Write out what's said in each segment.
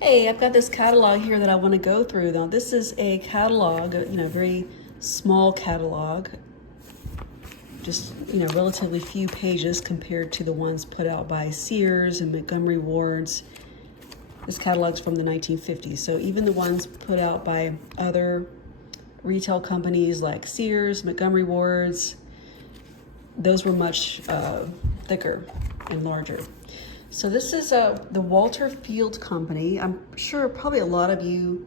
Hey, I've got this catalog here that I want to go through. Now, this is a catalog, very small catalog, just, relatively few pages compared to the ones put out by Sears and Montgomery Wards. This catalog's from the 1950s, so even the ones put out by other retail companies like Sears, Montgomery Wards, those were much thicker and larger. So this is the Walter Field Company. I'm sure probably a lot of you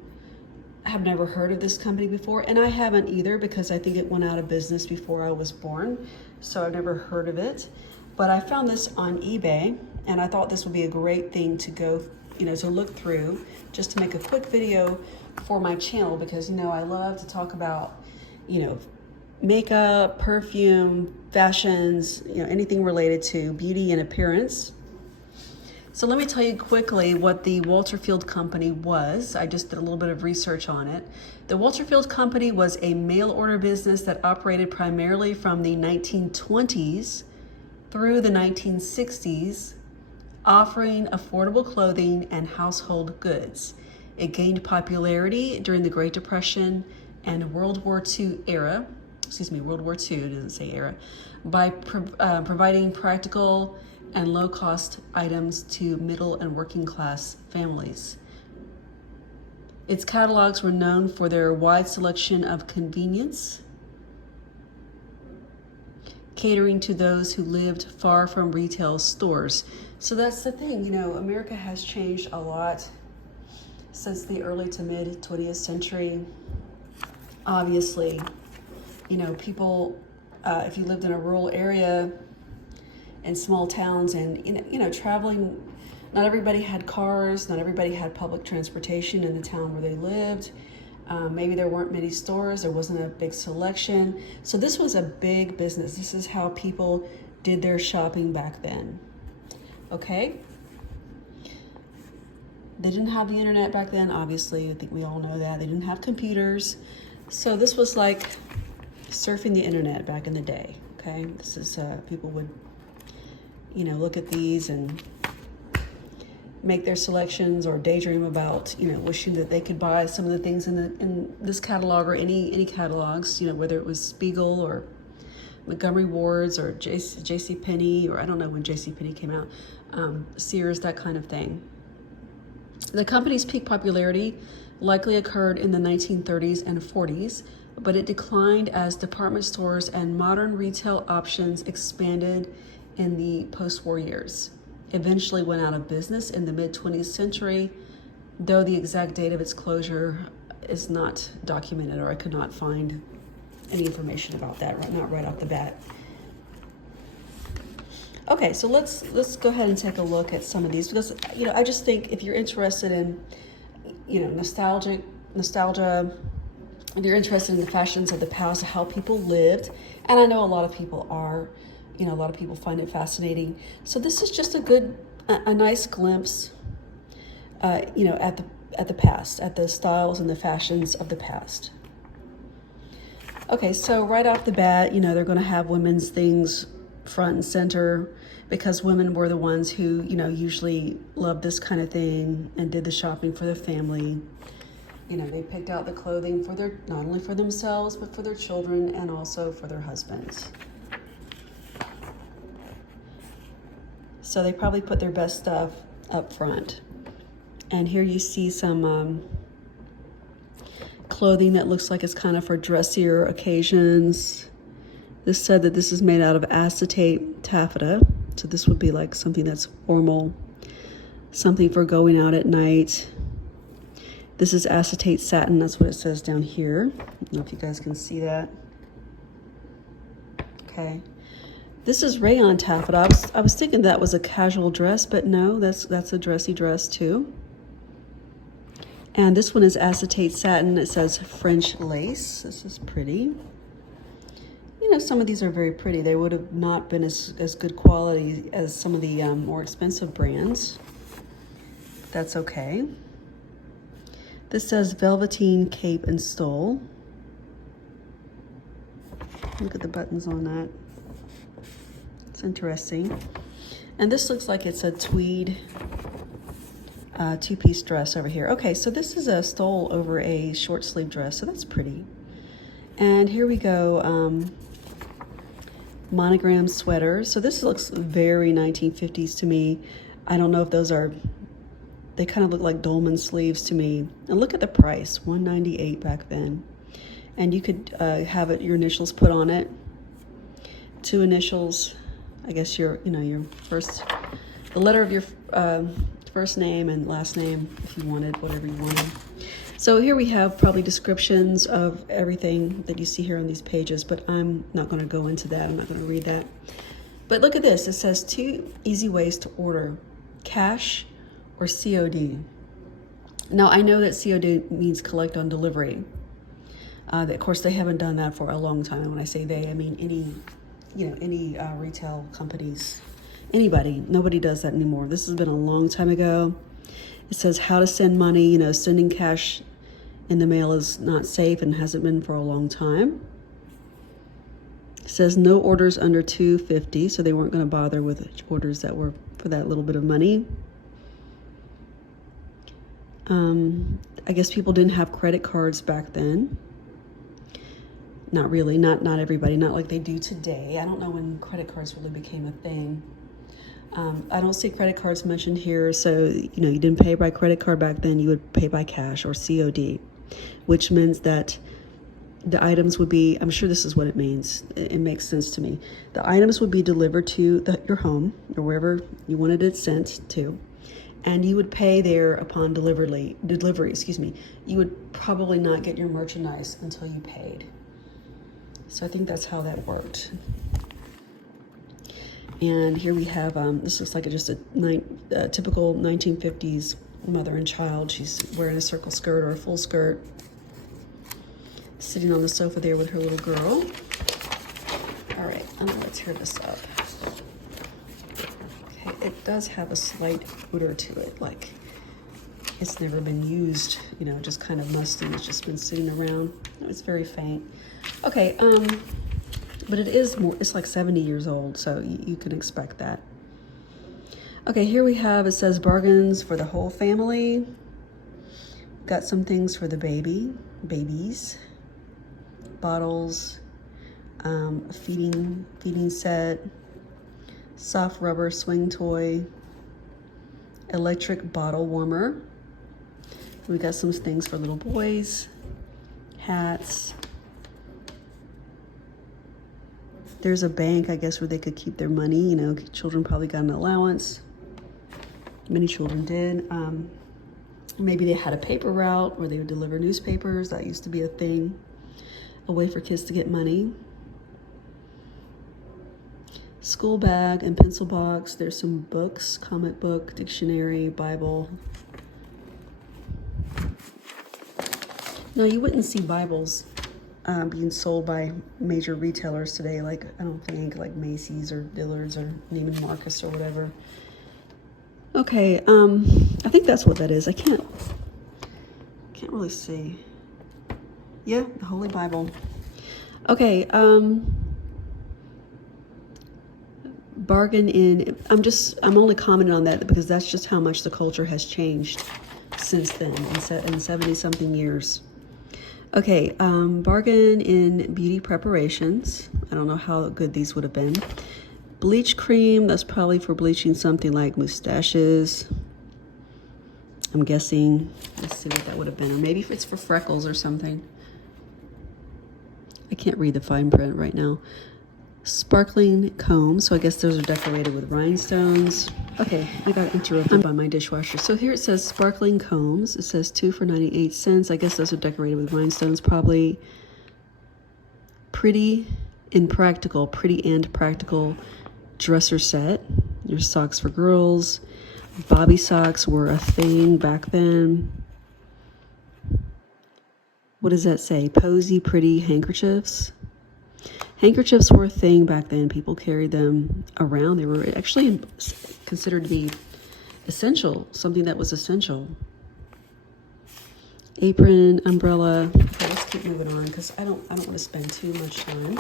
have never heard of this company before, and I haven't either because I think it went out of business before I was born, so I've never heard of it. But I found this on eBay, and I thought this would be a great thing to go, to look through, just to make a quick video for my channel because, I love to talk about, makeup, perfume, fashions, anything related to beauty and appearance. So let me tell you quickly what the Walter Field Company was. I just did a little bit of research on it. The Walter Field Company was a mail order business that operated primarily from the 1920s through the 1960s, offering affordable clothing and household goods. It gained popularity during the Great Depression and World War II era. World War II, it doesn't say era, by providing practical and low-cost items to middle and working class families. Its catalogs were known for their wide selection of convenience, catering to those who lived far from retail stores. So that's the thing, America has changed a lot since the early to mid 20th century. Obviously, people, if you lived in a rural area, in small towns and, traveling, not everybody had cars, not everybody had public transportation in the town where they lived. Maybe there weren't many stores, there wasn't a big selection. So this was a big business. This is how people did their shopping back then, okay? They didn't have the internet back then, obviously. I think we all know that. They didn't have computers. So this was like surfing the internet back in the day, okay? This is, people would look at these and make their selections or daydream about, wishing that they could buy some of the things in this catalog or any catalogs, whether it was Spiegel or Montgomery Wards or J.C. Penney, or I don't know when J.C. Penney came out, Sears, that kind of thing. The company's peak popularity likely occurred in the 1930s and 40s, but it declined as department stores and modern retail options expanded in the post-war years. Eventually went out of business in the mid-20th century, though the exact date of its closure is not documented, or I could not find any information about that, not right off the bat. Okay, so let's go ahead and take a look at some of these because, I just think if you're interested in, nostalgia, if you're interested in the fashions of the past, how people lived, and I know a lot of people are, a lot of people find it fascinating. So this is just a nice glimpse, at the past, at the styles and the fashions of the past. Okay, so right off the bat, they're going to have women's things front and center because women were the ones who, usually loved this kind of thing and did the shopping for their family. They picked out the clothing for not only for themselves, but for their children and also for their husbands. So they probably put their best stuff up front. And here you see some clothing that looks like it's kind of for dressier occasions. This said that this is made out of acetate taffeta. So this would be like something that's formal, something for going out at night. This is acetate satin. That's what it says down here. I don't know if you guys can see that. Okay. This is rayon taffeta. I was thinking that was a casual dress, but no, that's a dressy dress too. And this one is acetate satin. It says French lace. This is pretty. Some of these are very pretty. They would have not been as good quality as some of the more expensive brands. That's okay. This says velveteen cape and stole. Look at the buttons on that. It's interesting. And this looks like it's a tweed two-piece dress over here. Okay, so this is a stole over a short sleeve dress, so that's pretty. And here we go, monogram sweaters. So this looks very 1950s to me. I don't know if those are, they kind of look like dolman sleeves to me. And look at the price, $198 back then. And you could have your initials put on it. 2 initials, I guess your first, the letter of your first name and last name if you wanted, whatever you wanted. So here we have probably descriptions of everything that you see here on these pages, but I'm not going to go into that. I'm not going to read that. But look at this. It says 2 easy ways to order, cash or COD. Now I know that COD means collect on delivery. Of course, they haven't done that for a long time. And when I say they, I mean any retail companies, anybody. Nobody does that anymore. This has been a long time ago. It says how to send money. Sending cash in the mail is not safe and hasn't been for a long time. It says no orders under $2.50, so they weren't going to bother with orders that were for that little bit of money. I guess people didn't have credit cards back then. Not really, not everybody, not like they do today. I don't know when credit cards really became a thing. I don't see credit cards mentioned here, so you didn't pay by credit card back then. You would pay by cash or COD, which means that the items would be, I'm sure this is what it means. It makes sense to me. The items would be delivered to your home or wherever you wanted it sent to, and you would pay there upon delivery. You would probably not get your merchandise until you paid. So I think that's how that worked. And here we have, this looks like just a typical 1950s mother and child. She's wearing a circle skirt or a full skirt, sitting on the sofa there with her little girl. All right, let's tear this up. Okay, it does have a slight odor to it, like it's never been used, just kind of musty. It's just been sitting around. It's very faint. Okay, but it's like 70 years old, so you can expect that. Okay, here we have, it says bargains for the whole family. Got some things for the babies, bottles, a feeding set, soft rubber swing toy, electric bottle warmer. We got some things for little boys, hats. There's a bank, I guess, where they could keep their money. Children probably got an allowance. Many children did. Maybe they had a paper route where they would deliver newspapers. That used to be a thing, a way for kids to get money. School bag and pencil box. There's some books, comic book, dictionary, Bible. Now, you wouldn't see Bibles being sold by major retailers today, like I don't think like Macy's or Dillard's or Neiman Marcus or whatever. Okay, I think that's what that is. I can't really see. Yeah, the Holy Bible. Okay, bargain in. I'm only commenting on that because that's just how much the culture has changed since then in 70-something years. Okay, bargain in beauty preparations. I don't know how good these would have been. Bleach cream, that's probably for bleaching something like mustaches. I'm guessing. Let's see what that would have been. Or maybe if it's for freckles or something. I can't read the fine print right now. Sparkling combs, so I guess those are decorated with rhinestones. Okay, I got interrupted by my dishwasher. So here it says sparkling combs. It says 2 for 98 cents. I guess those are decorated with rhinestones, probably. Pretty and practical dresser set. There's socks for girls. Bobby socks were a thing back then. What does that say? Posy pretty handkerchiefs. Handkerchiefs were a thing back then. People carried them around. They were actually considered to be essential, something that was essential. Apron, umbrella. Okay, let's keep moving on because I don't want to spend too much time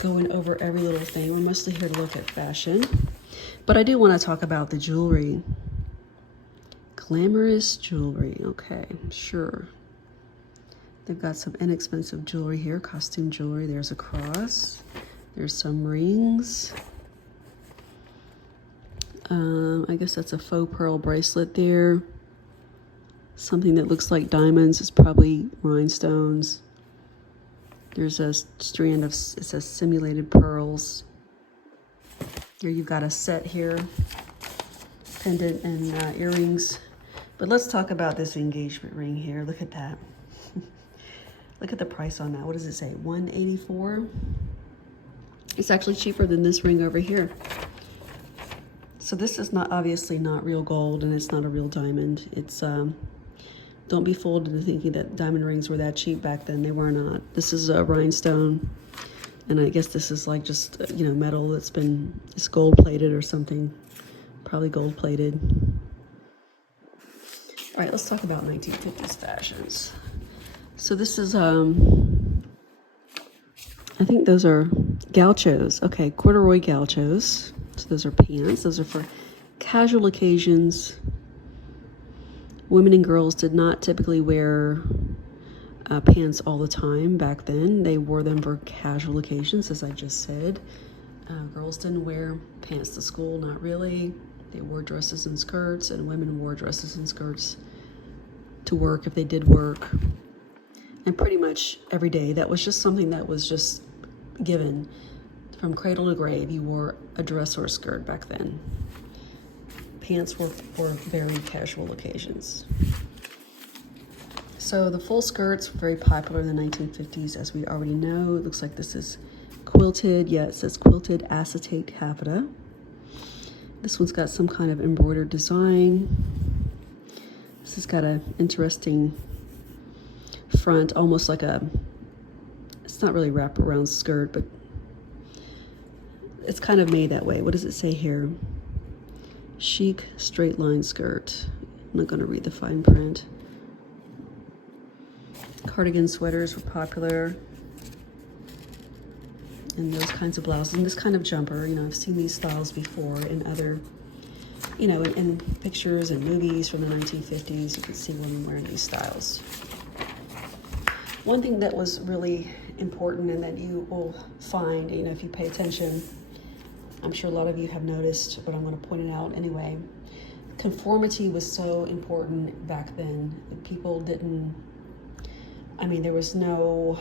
going over every little thing. We're mostly here to look at fashion. But I do want to talk about the jewelry. Glamorous jewelry. Okay, sure. They've got some inexpensive jewelry here, costume jewelry. There's a cross. There's some rings. I guess that's a faux pearl bracelet there. Something that looks like diamonds. It's probably rhinestones. There's a strand of, it says simulated pearls. Here you've got a set here, pendant and earrings. But let's talk about this engagement ring here. Look at that. Look at the price on that. What does it say? $184. It's actually cheaper than this ring over here. So this is not obviously not real gold, and it's not a real diamond. It's don't be fooled into thinking that diamond rings were that cheap back then. They were not. This is a rhinestone, and I guess this is like just metal that's been, it's gold plated or something. Probably gold plated. All right, let's talk about 1950s fashions. So this is I think those are gauchos. Okay, corduroy gauchos. So those are pants. Those are for casual occasions. Women and girls did not typically wear pants all the time back then. They wore them for casual occasions, as I just said. Girls didn't wear pants to school, not really. They wore dresses and skirts, and women wore dresses and skirts to work if they did work. And pretty much every day, that was just something that was just given. From cradle to grave, you wore a dress or a skirt back then. Pants were for very casual occasions. So the full skirts were very popular in the 1950s, as we already know. It looks like this is quilted. Yeah, it says quilted acetate taffeta. This one's got some kind of embroidered design. This has got an interesting front, almost like a, it's not really wraparound skirt, but it's kind of made that way. What does it say here? Chic straight line skirt. I'm not going to read the fine print. Cardigan sweaters were popular, and those kinds of blouses, and this kind of jumper. I've seen these styles before in other, in pictures and movies from the 1950s. You can see women wearing these styles. One thing that was really important, and that you will find, if you pay attention, I'm sure a lot of you have noticed, but I'm going to point it out anyway. Conformity was so important back then. People didn't, there was no,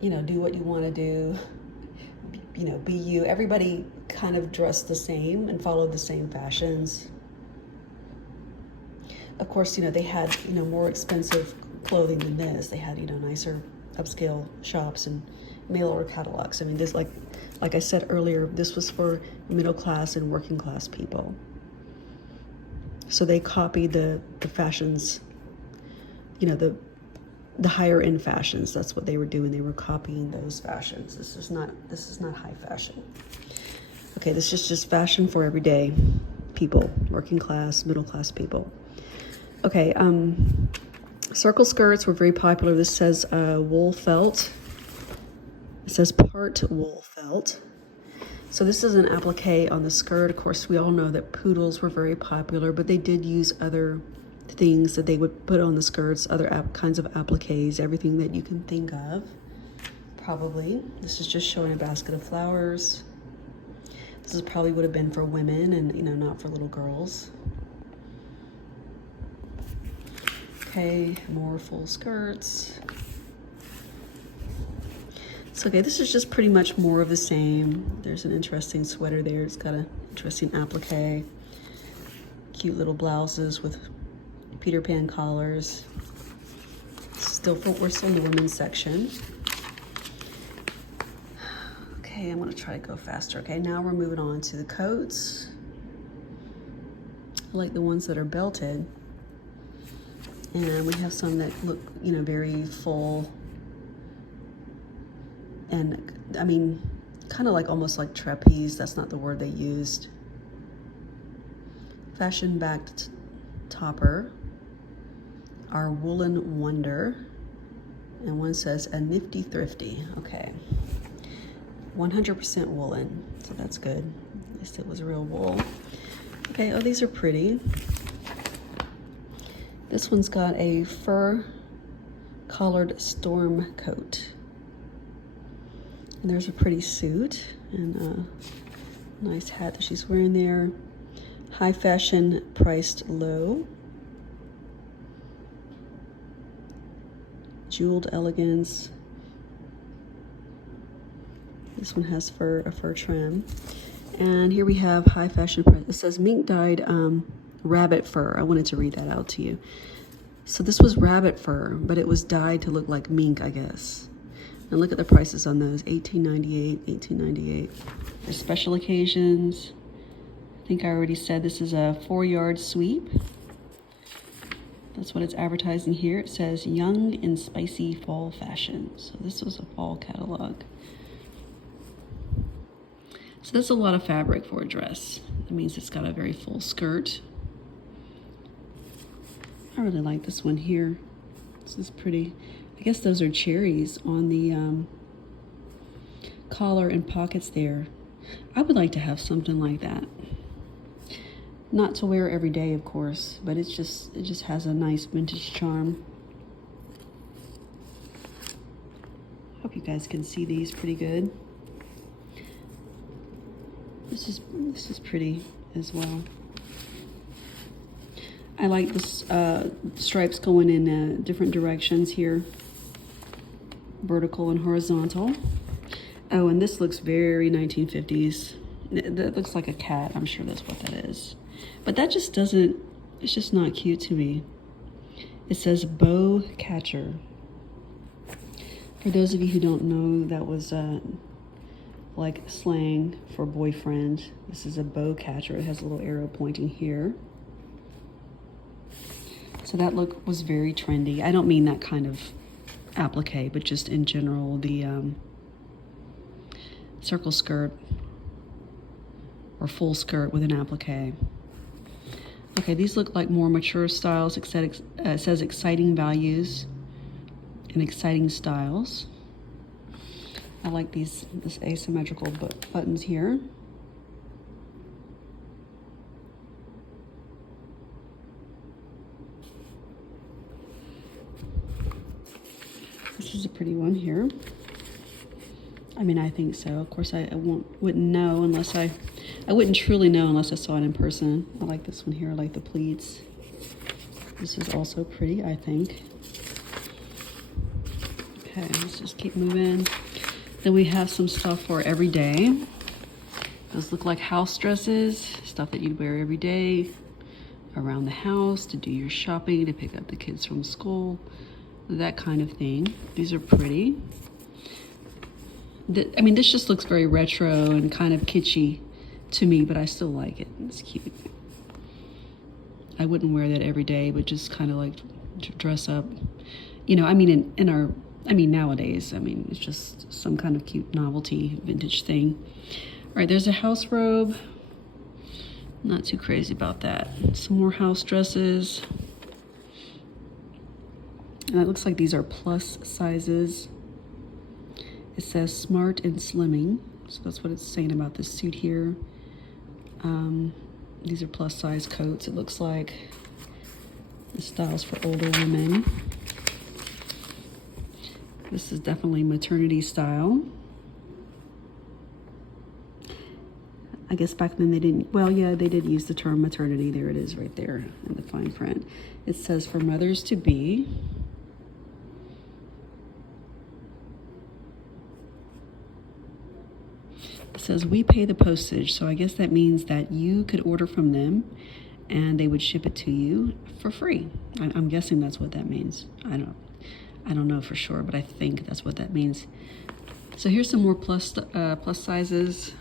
do what you want to do, be you. Everybody kind of dressed the same and followed the same fashions. Of course, they had, more expensive clothing than this. They had, nicer upscale shops and mail order catalogs. This, like I said earlier, this was for middle class and working class people. So they copied the fashions, the higher end fashions. That's what they were doing. They were copying those fashions. This is not high fashion. Okay, this is just fashion for everyday people, working class, middle class people. Okay, circle skirts were very popular. This says wool felt. It says part wool felt. So this is an applique on the skirt. Of course, we all know that poodles were very popular, but they did use other things that they would put on the skirts, other kinds of appliques, everything that you can think of, probably. This is just showing a basket of flowers. This is probably would have been for women and, not for little girls. Okay, more full skirts. So, okay, this is just pretty much more of the same. There's an interesting sweater there. It's got an interesting applique. Cute little blouses with Peter Pan collars. We're still in the women's section. Okay, I'm gonna try to go faster. Okay, now we're moving on to the coats. I like the ones that are belted. And we have some that look, very full. And kind of like almost like trapeze. That's not the word they used. Fashion backed topper. Our woolen wonder. And one says a nifty thrifty. Okay. 100% woolen. So that's good. At least it was real wool. Okay, oh, these are pretty. This one's got a fur collared storm coat. And there's a pretty suit and a nice hat that she's wearing there. High fashion, priced low. Jeweled elegance. This one has a fur trim. And here we have high fashion price. It says mink dyed rabbit fur. I wanted to read that out to you. So this was rabbit fur, but it was dyed to look like mink, I guess. And look at the prices on those, $18.98, $18.98. For special occasions, I think I already said this is a 4-yard sweep. That's what it's advertising here. It says young and spicy fall fashion. So this was a fall catalog. So that's a lot of fabric for a dress. That means it's got a very full skirt. I really like this one here. This is pretty. I guess those are cherries on the collar and pockets there. I would like to have something like that. Not to wear every day, of course, but it just has a nice vintage charm. Hope you guys can see these pretty good. This is pretty as well. I like this stripes going in different directions here, vertical and horizontal. Oh, and this looks very 1950s. That looks like a cat. I'm sure that's what that is. But that just doesn't, it's just not cute to me. It says bow catcher. For those of you who don't know, that was like slang for boyfriend. This is a bow catcher. It has a little arrow pointing here. So that look was very trendy. I don't mean that kind of applique, but just in general, the circle skirt or full skirt with an applique. Okay, these look like more mature styles. It says exciting values and exciting styles. I like this asymmetrical buttons here. This is a pretty one here. I mean, I think so. Of course, I wouldn't know unless I wouldn't truly know unless I saw it in person. I like this one here. I like the pleats. This is also pretty, I think. Okay, let's just keep moving. Then we have some stuff for every day. Those look like house dresses, stuff that you'd wear every day around the house, to do your shopping, to pick up the kids from school, that kind of thing. These are pretty. I mean, this just looks very retro and kind of kitschy to me, but I still like it. It's cute. I wouldn't wear that every day, but just kind of like to dress up. You know, I mean, nowadays, I mean, it's just some kind of cute novelty vintage thing. All right, there's a house robe. Not too crazy about that. Some more house dresses. And it looks like these are plus sizes. It says smart and slimming. So that's what it's saying about this suit here. These are plus size coats. It looks like the styles for older women. This is definitely maternity style. I guess back then they didn't, well, yeah, they did use the term maternity. There it is right there in the fine print. It says for mothers to be. It says we pay the postage. So I guess that means that you could order from them and they would ship it to you for free. I'm guessing that's what that means. I don't know for sure, but I think that's what that means. So here's some more plus sizes.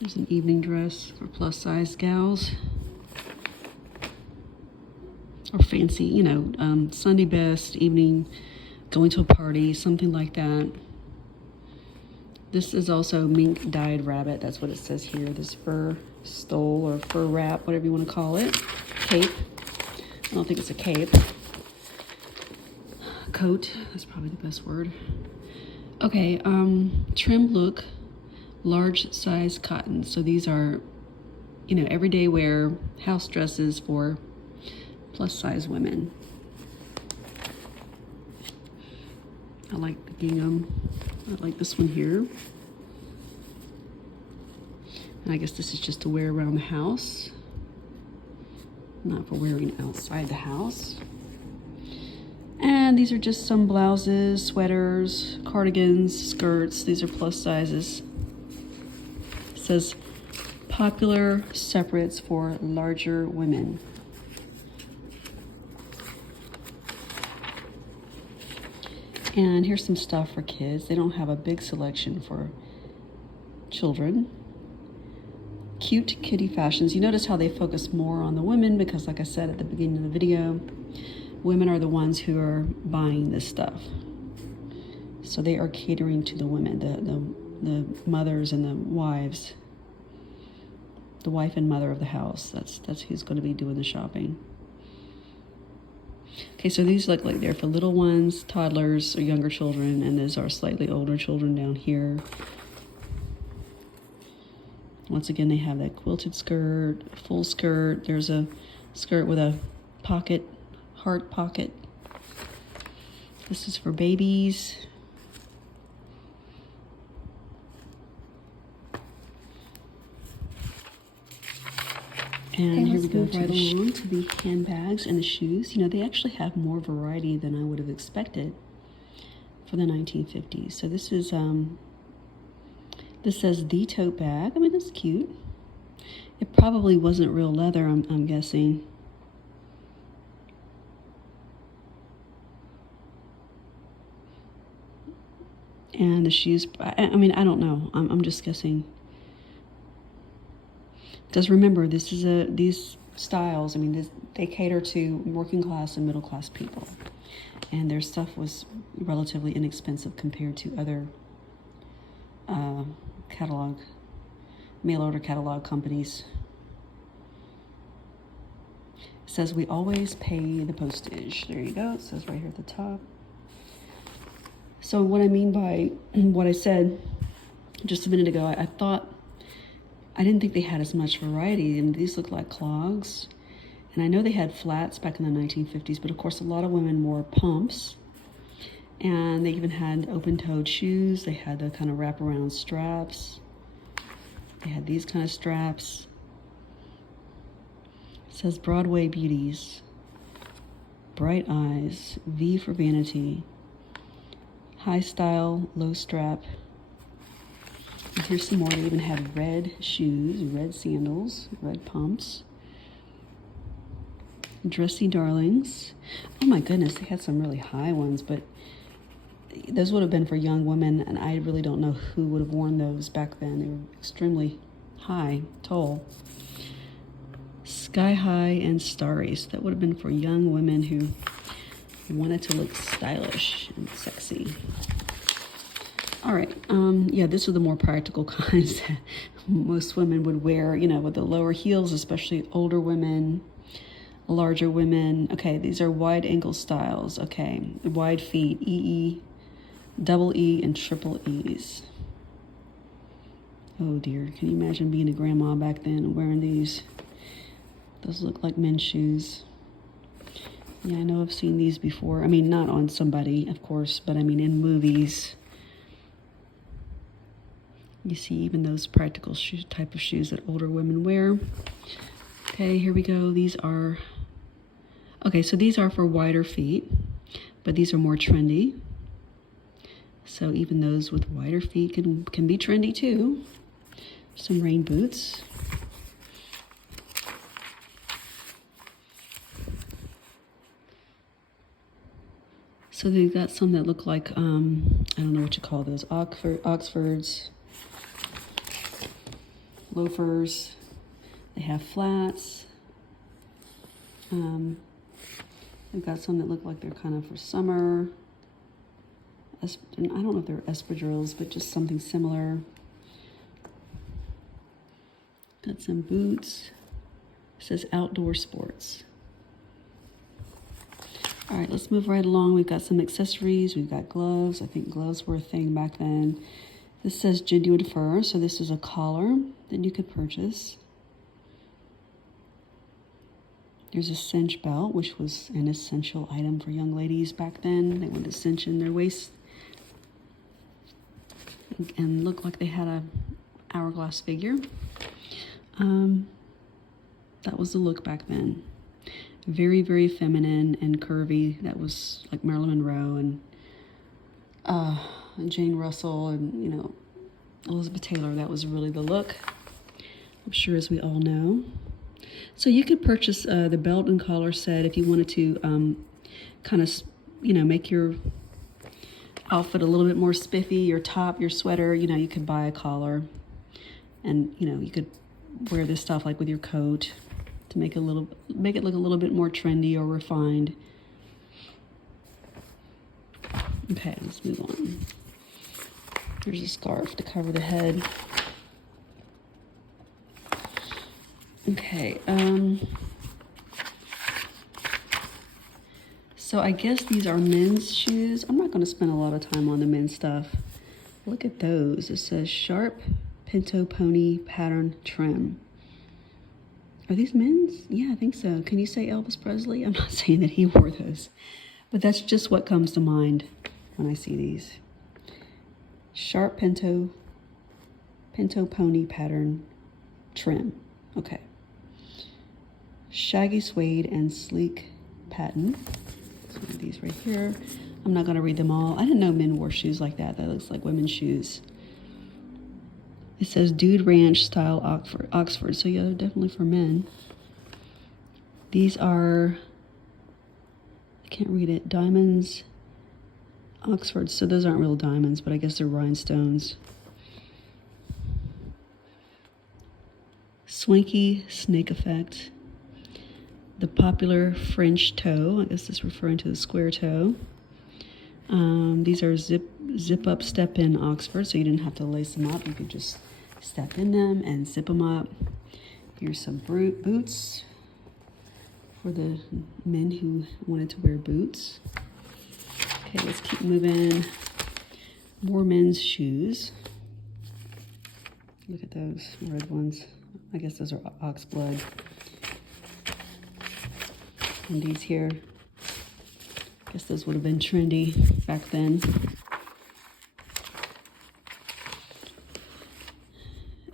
There's an evening dress for plus size gals. Or fancy, you know, Sunday best, evening, going to a party, something like that. This is also mink dyed rabbit. That's what it says here. This fur stole or fur wrap, whatever you want to call it. Cape. I don't think it's a cape. Coat. That's probably the best word. Okay, trim look, large size cotton. So these are you know, everyday wear house dresses for plus size women. I like the gingham. I like this one here. And I guess this is just to wear around the house, not for wearing outside the house. And these are just some blouses, sweaters, cardigans, skirts. These are plus sizes. It says popular separates for larger women. And here's some stuff for kids. They don't have a big selection for children. Cute kitty fashions. You notice how they focus more on the women because, like I said at the beginning of the video, women are the ones who are buying this stuff. So they are catering to the women, the mothers and the wives, the wife and mother of the house. That's who's going to be doing the shopping. Okay, so these look like they're for little ones, toddlers, or younger children, and those are slightly older children down here. Once again, they have that quilted skirt, full skirt. There's a skirt with a pocket, heart pocket. This is for babies. And here we go right along to the handbags and the shoes. You know, they actually have more variety than I would have expected for the 1950s. So this is, this says the tote bag. I mean, that's cute. It probably wasn't real leather, I'm guessing. And the shoes, I mean, I don't know. I'm just guessing. Because remember, these styles, I mean, they cater to working class and middle class people. And their stuff was relatively inexpensive compared to other mail order catalog companies. It says we always pay the postage. There you go. It says right here at the top. So what I mean by what I said just a minute ago, I didn't think they had as much variety, and these look like clogs. And I know they had flats back in the 1950s, but of course a lot of women wore pumps. And they even had open-toed shoes. They had the kind of wraparound straps. They had these kind of straps. It says Broadway Beauties. Bright eyes, V for vanity. High style, low strap. And here's some more. They even have red shoes, red sandals, red pumps. Dressy darlings. Oh my goodness, they had some really high ones, but those would have been for young women, and I really don't know who would have worn those back then. They were extremely high, tall. Sky high and starry. So that would have been for young women who wanted to look stylish and sexy. All right, yeah, these are the more practical kinds that most women would wear, you know, with the lower heels, especially older women, larger women. Okay, these are wide ankle styles. Okay, wide feet, EE, double E, and triple E's. Oh dear, can you imagine being a grandma back then and wearing these? Those look like men's shoes. Yeah, I know I've seen these before. I mean, not on somebody, of course, but I mean in movies. You see even those practical type of shoes that older women wear. Okay, here we go. These are, okay, so these are for wider feet, but these are more trendy. So even those with wider feet can be trendy too. Some rain boots. So they've got some that look like, I don't know what you call those, Oxfords, loafers. They have flats. They've got some that look like they're kind of for summer. I don't know if they're espadrilles, but just something similar. Got some boots. It says outdoor sports. All right, let's move right along. We've got some accessories. We've got gloves. I think gloves were a thing back then. This says genuine fur, so this is a collar that you could purchase. There's a cinch belt, which was an essential item for young ladies back then. They wanted to cinch in their waist and look like they had a hourglass figure. That was the look back then. Very, very feminine and curvy. That was like Marilyn Monroe and Jane Russell and, you know, Elizabeth Taylor. That was really the look, I'm sure, as we all know. So you could purchase the belt and collar set if you wanted to kind of, you know, make your outfit a little bit more spiffy. Your top, your sweater, you know, you could buy a collar, and, you know, you could wear this stuff like with your coat to make it look a little bit more trendy or refined. Okay, let's move on. There's a scarf to cover the head. Okay, so I guess these are men's shoes. I'm not going to spend a lot of time on the men's stuff. Look at those. It says Sharp Pinto Pony Pattern Trim. Are these men's? Yeah, I think so. Can you say Elvis Presley? I'm not saying that he wore those, but that's just what comes to mind when I see these. Sharp Pinto Pony Pattern Trim. Okay. Shaggy suede and sleek patent. So these right here. I'm not going to read them all. I didn't know men wore shoes like that. That looks like women's shoes. It says Dude Ranch style Oxford. So yeah, they're definitely for men. These are, I can't read it, diamonds, Oxford. So those aren't real diamonds, but I guess they're rhinestones. Swanky snake effect. The popular French toe. I guess this is referring to the square toe. These are zip up, step in Oxford, so you didn't have to lace them up. You could just step in them and zip them up. Here's some boots for the men who wanted to wear boots. Okay, let's keep moving. More men's shoes. Look at those red ones. I guess those are ox blood. And these here, I guess those would have been trendy back then.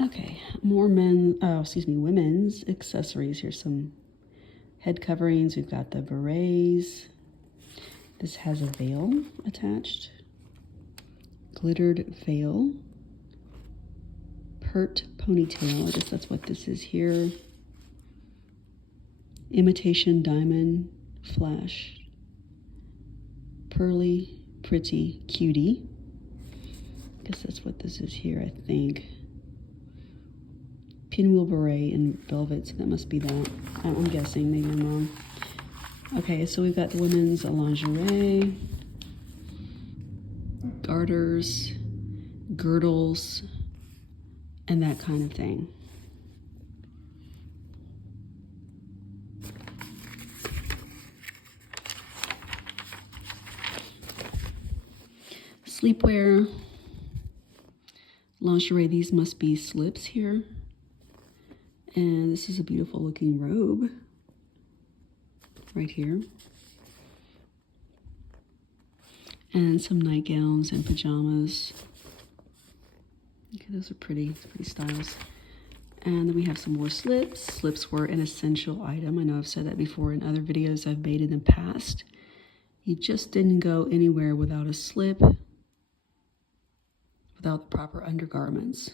Okay, more women's accessories. Here's some head coverings. We've got the berets. This has a veil attached. Glittered veil. Pert ponytail. I guess that's what this is here. Imitation diamond flash. Pearly, pretty, cutie. I guess that's what this is here, I think. Pinwheel beret in velvet, so that must be that. I'm guessing, maybe I'm wrong. Okay, so we've got the women's lingerie, garters, girdles, and that kind of thing. Sleepwear, lingerie, these must be slips here. And this is a beautiful looking robe right here. And some nightgowns and pajamas. Okay, those are pretty styles. And then we have some more slips. Slips were an essential item. I know I've said that before in other videos I've made in the past. You just didn't go anywhere without a slip, without the proper undergarments.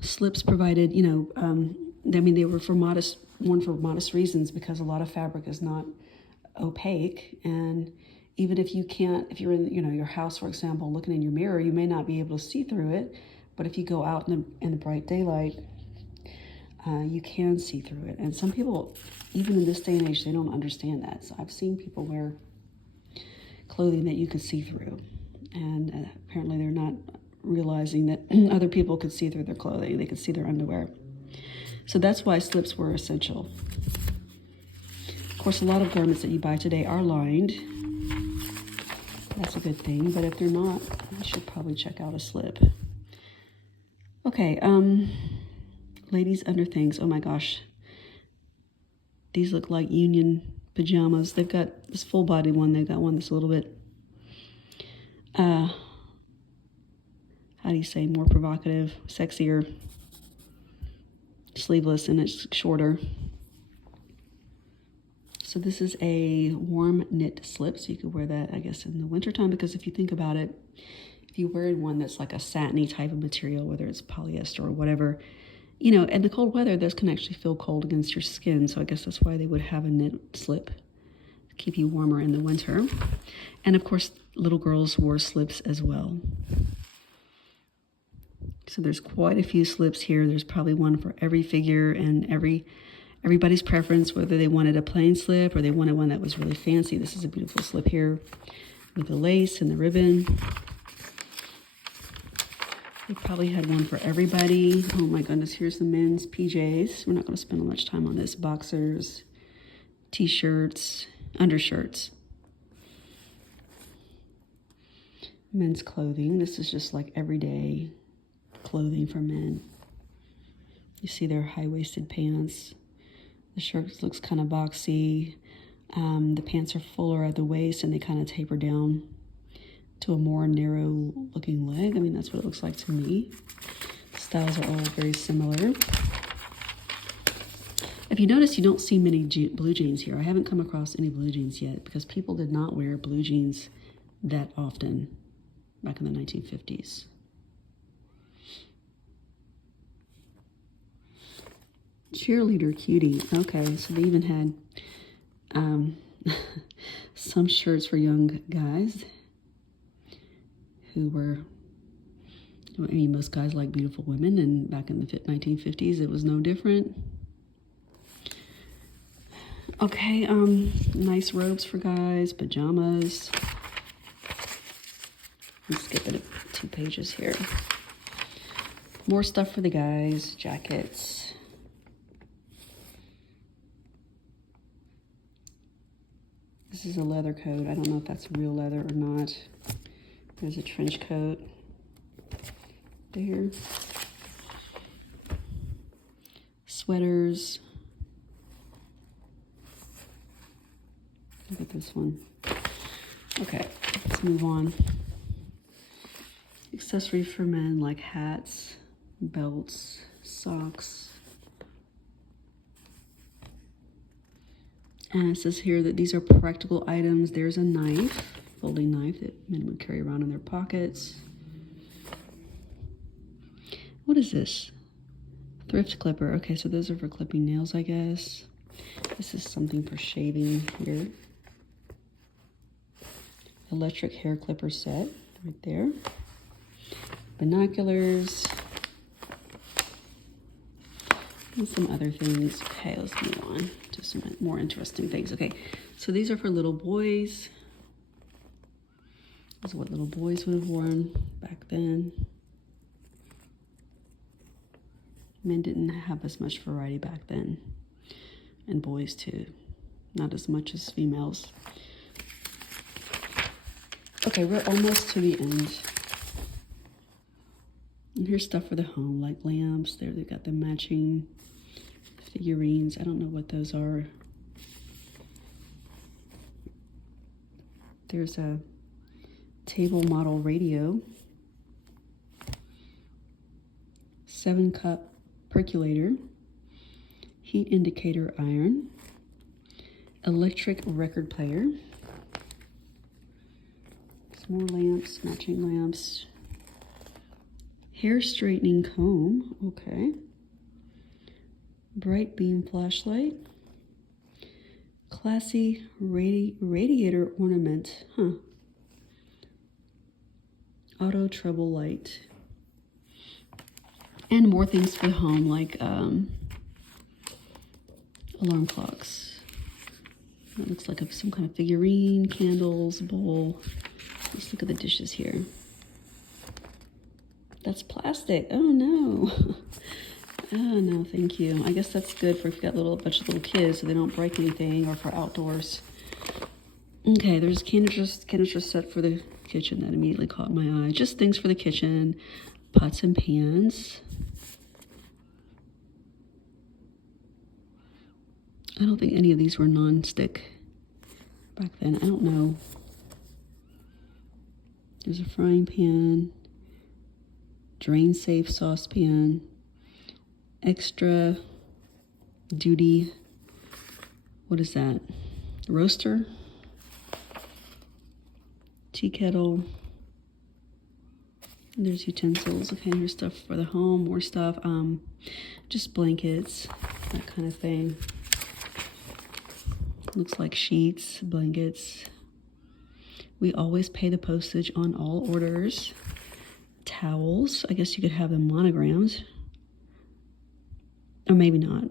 Slips provided, you know, they were for modest reasons, because a lot of fabric is not opaque. And even if you're in, you know, your house, for example, looking in your mirror, you may not be able to see through it. But if you go out in the bright daylight, you can see through it. And some people, even in this day and age, they don't understand that. So I've seen people wear clothing that you could see through. And apparently they're not realizing that other people could see through their clothing. They could see their underwear. So that's why slips were essential. Of course, a lot of garments that you buy today are lined. That's a good thing. But if they're not, you should probably check out a slip. Okay, ladies' underthings. Oh my gosh. These look like union pajamas. They've got this full body one. They've got one that's a little bit, how do you say, more provocative, sexier, sleeveless, and it's shorter. So this is a warm knit slip, so you could wear that, I guess, in the wintertime, because if you think about it, if you wear one that's like a satiny type of material, whether it's polyester or whatever, you know, in the cold weather, those can actually feel cold against your skin. So I guess that's why they would have a knit slip to keep you warmer in the winter. And of course, little girls wore slips as well. So there's quite a few slips here. There's probably one for every figure and everybody's preference, whether they wanted a plain slip or they wanted one that was really fancy. This is a beautiful slip here with the lace and the ribbon. They probably had one for everybody. Oh my goodness, here's the men's PJs. We're not going to spend much time on this. Boxers, t-shirts, undershirts. Men's clothing. This is just like everyday clothing for men. You see their high-waisted pants. The shirt looks kind of boxy. The pants are fuller at the waist and they kind of taper down to a more narrow looking leg. I mean, that's what it looks like to me. The styles are all very similar. If you notice, you don't see many blue jeans here. I haven't come across any blue jeans yet because people did not wear blue jeans that often back in the 1950s. Cheerleader cutie. Okay, so they even had some shirts for young guys who were, I mean, most guys like beautiful women, and back in the 1950s, it was no different. Okay, nice robes for guys, pajamas. Let's skip it 2 pages here. More stuff for the guys, jackets. This is a leather coat. I don't know if that's real leather or not. There's a trench coat there. Sweaters. Look at this one. Okay, let's move on. Accessories for men like hats, belts, socks. And it says here that these are practical items. There's a knife, folding knife that men would carry around in their pockets. What is this? Thrift clipper. Okay, so those are for clipping nails, I guess. This is something for shaving here. Electric hair clipper set right there. Binoculars. And some other things. Okay, let's move on to some more interesting things. Okay, so these are for little boys. This is what little boys would have worn back then. Men didn't have as much variety back then. And boys too. Not as much as females. Okay, we're almost to the end. And here's stuff for the home, like lamps. There, they've got the matching figurines. I don't know what those are. There's a table model radio. 7-cup percolator. Heat indicator iron. Electric record player. Some more lamps, matching lamps. Hair straightening comb, okay. Bright beam flashlight. Classy radiator ornament, Auto treble light. And more things for the home, like alarm clocks. That looks like some kind of figurine, candles, bowl. Let's look at the dishes here. That's plastic. Oh no. Oh no, thank you. I guess that's good for if you've got a bunch of little kids so they don't break anything, or for outdoors. Okay, there's canister set for the kitchen that immediately caught my eye. Just things for the kitchen, pots and pans. I don't think any of these were non-stick back then. I don't know. There's a frying pan, drain safe saucepan, extra duty, what is that? Roaster, tea kettle. And there's utensils. Okay, here's stuff for the home, more stuff. Just blankets, that kind of thing. Looks like sheets, blankets. We always pay the postage on all orders. Towels, I guess you could have them monogrammed. Or maybe not.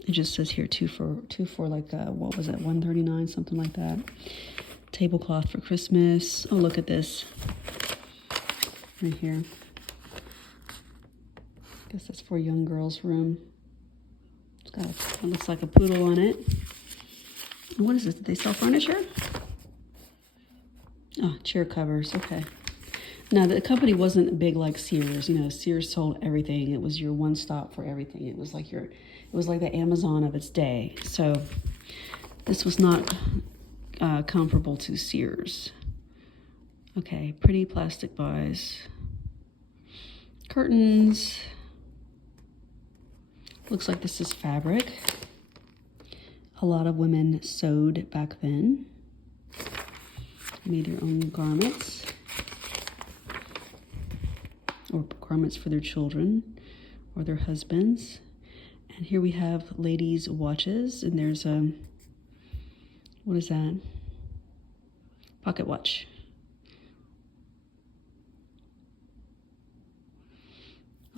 It just says here two for like, what was it, $139, something like that. Tablecloth for Christmas. Oh, look at this. Right here. I guess that's for a young girl's room. It's got it looks like a poodle on it. And what is this? Did they sell furniture? Oh, chair covers. Okay. Now, the company wasn't big like Sears. You know, Sears sold everything. It was your one stop for everything. It was like the Amazon of its day. So this was not comparable to Sears. Okay, pretty plastic buys. Curtains. Looks like this is fabric. A lot of women sewed back then. Made their own garments. Or garments for their children or their husbands. And here we have ladies' watches. And there's a, what is that? Pocket watch.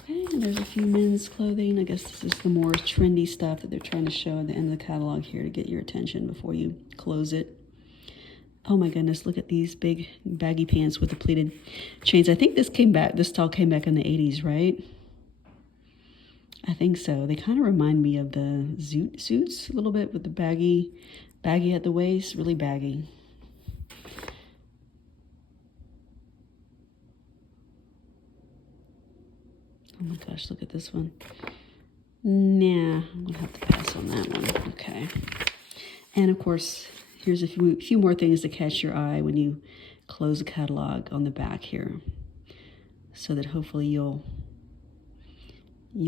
Okay, and there's a few men's clothing. I guess this is the more trendy stuff that they're trying to show at the end of the catalog here to get your attention before you close it. Oh my goodness, look at these big baggy pants with the pleated chains. I think this style came back in the 80s, right? I think so. They kind of remind me of the zoot suits a little bit with the baggy at the waist, really baggy. Oh my gosh, look at this one. Nah, I'm gonna have to pass on that one. Okay. And of course, here's a few more things to catch your eye when you close the catalog on the back here, so that hopefully you'll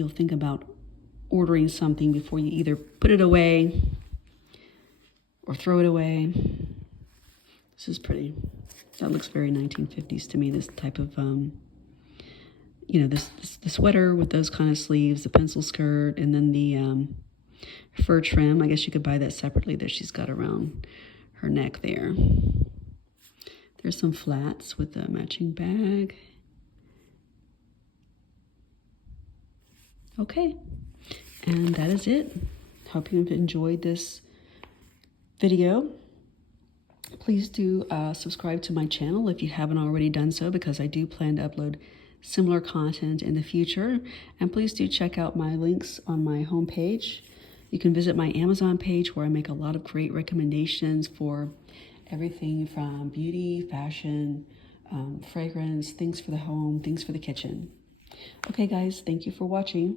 think about ordering something before you either put it away or throw it away. This is pretty. That looks very 1950s to me, this type of you know, the sweater with those kind of sleeves, the pencil skirt, and then the fur trim. I guess you could buy that separately that she's got around her neck there. There's some flats with a matching bag. Okay, and that is it. Hope you've enjoyed this video. Please do subscribe to my channel if you haven't already done so, because I do plan to upload similar content in the future. And please do check out my links on my homepage. You can visit my Amazon page where I make a lot of great recommendations for everything from beauty, fashion, fragrance, things for the home, things for the kitchen. Okay guys, thank you for watching.